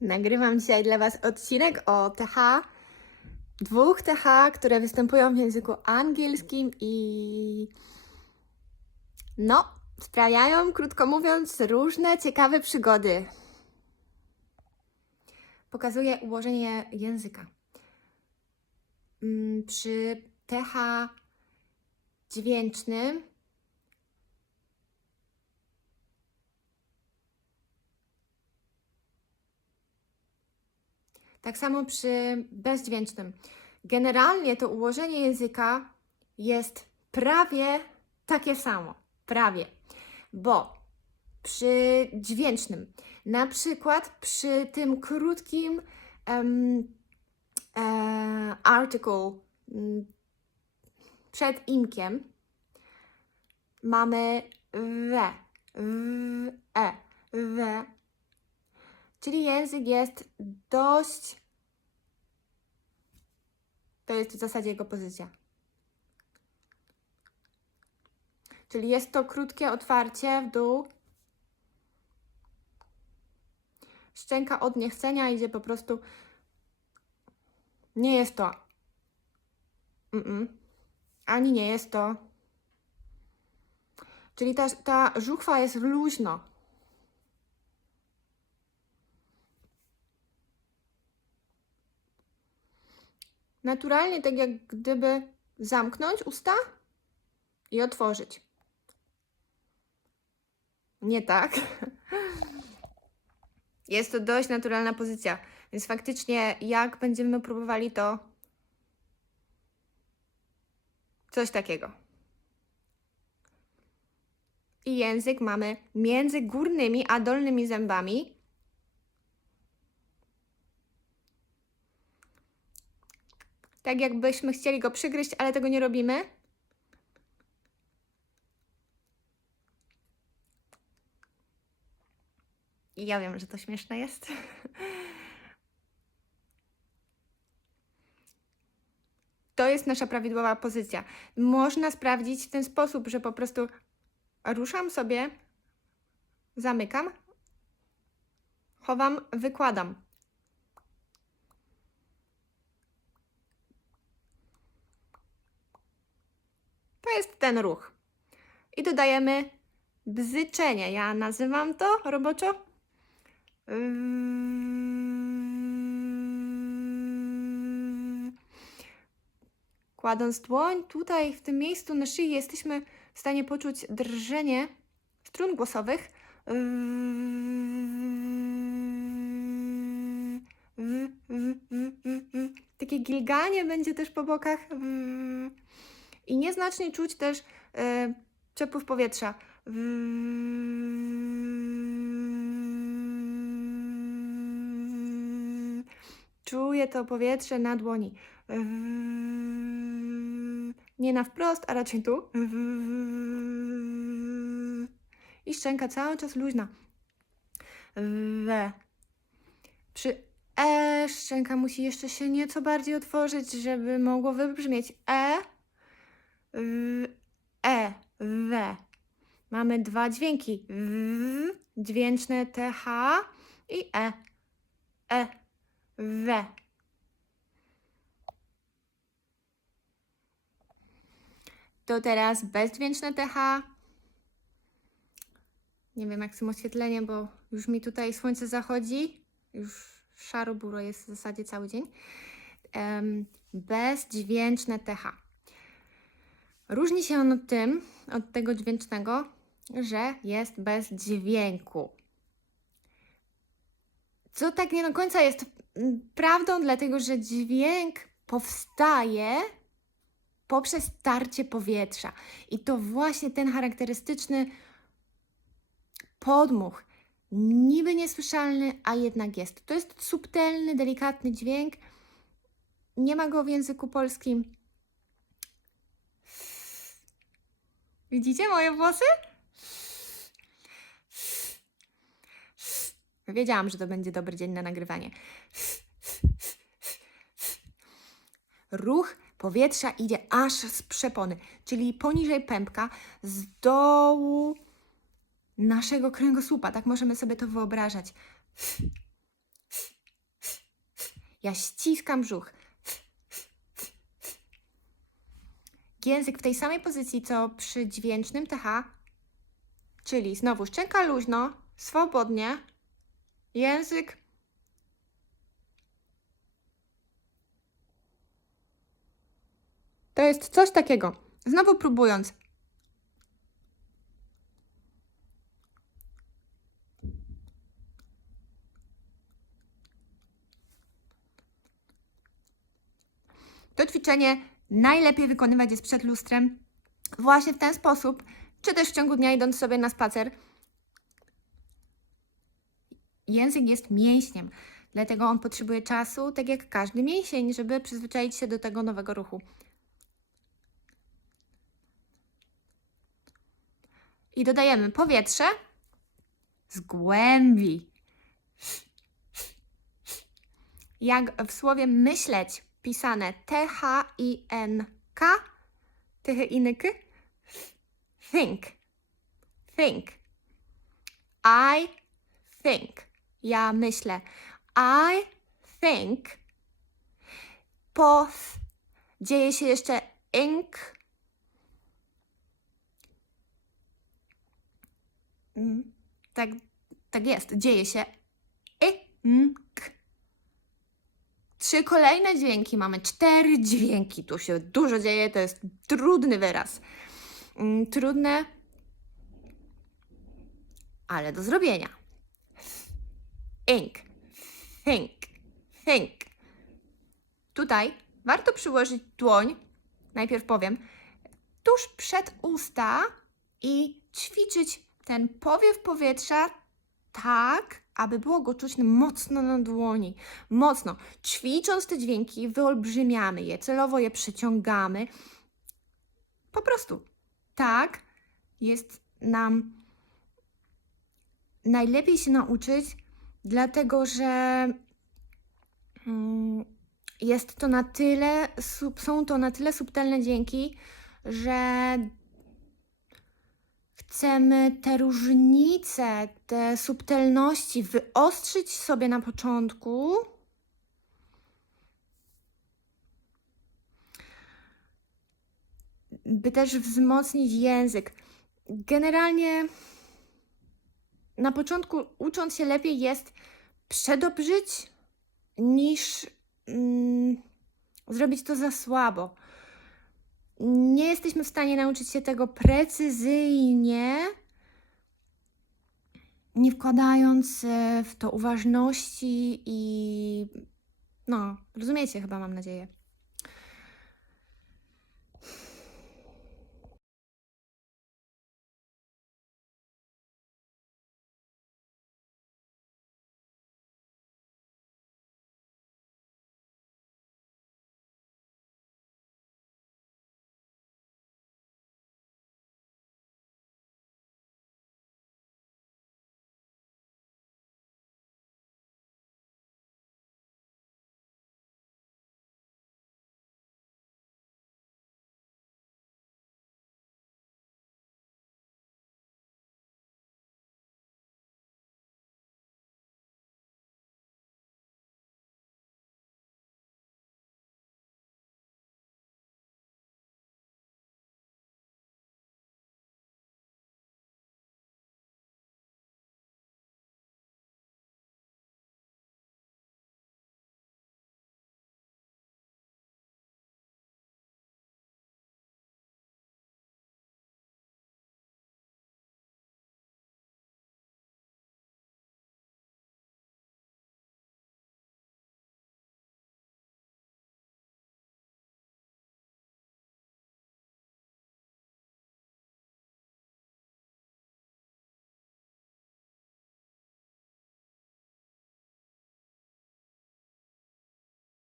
Nagrywam dzisiaj dla Was odcinek o TH, dwóch TH, które występują w języku angielskim i no, sprawiają, krótko mówiąc, różne ciekawe przygody. Pokazuję ułożenie języka. Mm, Przy TH dźwięcznym Tak samo przy bezdźwięcznym. Generalnie to ułożenie języka jest prawie takie samo. Prawie. Bo przy dźwięcznym, na przykład przy tym krótkim em, e, article mm, przed imkiem mamy we, w, e, we, Czyli język jest dość. To jest w zasadzie jego pozycja. Czyli jest to krótkie otwarcie w dół. Szczęka od niechcenia idzie po prostu. Nie jest to. Mm-mm. Ani nie jest to. Czyli ta, ta żuchwa jest luźno. Naturalnie, tak jak gdyby zamknąć usta i otworzyć. Nie tak. Jest to dość naturalna pozycja, więc faktycznie, jak będziemy próbowali to coś takiego. I język mamy między górnymi a dolnymi zębami. Tak jakbyśmy chcieli go przygryźć, ale tego nie robimy. I ja wiem, że to śmieszne jest. To jest nasza prawidłowa pozycja. Można sprawdzić w ten sposób, że po prostu ruszam sobie, zamykam, chowam, wykładam. To jest ten ruch. I dodajemy bzyczenie. Ja nazywam to roboczo. Kładąc dłoń tutaj w tym miejscu na szyi jesteśmy w stanie poczuć drżenie strun głosowych. Takie gilganie będzie też po bokach. I nieznacznie czuć też e, przepływ powietrza. Czuję to powietrze na dłoni. Nie na wprost, a raczej tu. I szczęka cały czas luźna. We. Przy E szczęka musi jeszcze się nieco bardziej otworzyć, żeby mogło wybrzmieć E w, e, we. Mamy dwa dźwięki. W, dźwięczne TH i E. E, we. To teraz bezdźwięczne TH. Nie wiem, jak z tym oświetleniem, bo już mi tutaj słońce zachodzi. Już szaro-buro jest w zasadzie cały dzień. Um, bezdźwięczne TH. Różni się on tym, od tego dźwięcznego, że jest bez dźwięku. Co tak nie do końca jest prawdą, dlatego że dźwięk powstaje poprzez tarcie powietrza. I to właśnie ten charakterystyczny podmuch, niby niesłyszalny, a jednak jest. To jest subtelny, delikatny dźwięk. Nie ma go w języku polskim. Widzicie moje włosy? Wiedziałam, że to będzie dobry dzień na nagrywanie. Ruch powietrza idzie aż z przepony, czyli poniżej pępka, z dołu naszego kręgosłupa. Tak możemy sobie to wyobrażać. Ja ściskam brzuch. Język w tej samej pozycji co przy dźwięcznym TH, czyli znowu szczęka luźno, swobodnie, język To jest coś takiego. Znowu próbując. To ćwiczenie najlepiej wykonywać jest przed lustrem, właśnie w ten sposób, czy też w ciągu dnia idąc sobie na spacer. Język jest mięśniem, dlatego on potrzebuje czasu, tak jak każdy mięsień, żeby przyzwyczaić się do tego nowego ruchu. I dodajemy powietrze z głębi. Jak w słowie myśleć pisane T-H-I-N-K, nyky, think, think. I think. Ja myślę. I think. Po dzieje się jeszcze ink. Mm, Tak, tak jest. Dzieje się ink. Trzy kolejne dźwięki. Mamy cztery dźwięki. Tu się dużo dzieje. To jest trudny wyraz. Mm, Trudne, ale do zrobienia. Ink, think, think. Tutaj warto przyłożyć dłoń, najpierw powiem, tuż przed usta i ćwiczyć ten powiew powietrza tak, aby było go czuć mocno na dłoni. Mocno. Ćwicząc te dźwięki, wyolbrzymiamy je, celowo je przyciągamy. Po prostu. Tak jest nam najlepiej się nauczyć, dlatego że mm, jest to na tyle, są to na tyle subtelne dźwięki, że chcemy te różnice, te subtelności wyostrzyć sobie na początku. By też wzmocnić język. Generalnie na początku, ucząc się lepiej, jest przedobrzyć niż mm, zrobić to za słabo. Nie jesteśmy w stanie nauczyć się tego precyzyjnie, nie wkładając e, w to uważności i no, rozumiecie chyba, mam nadzieję.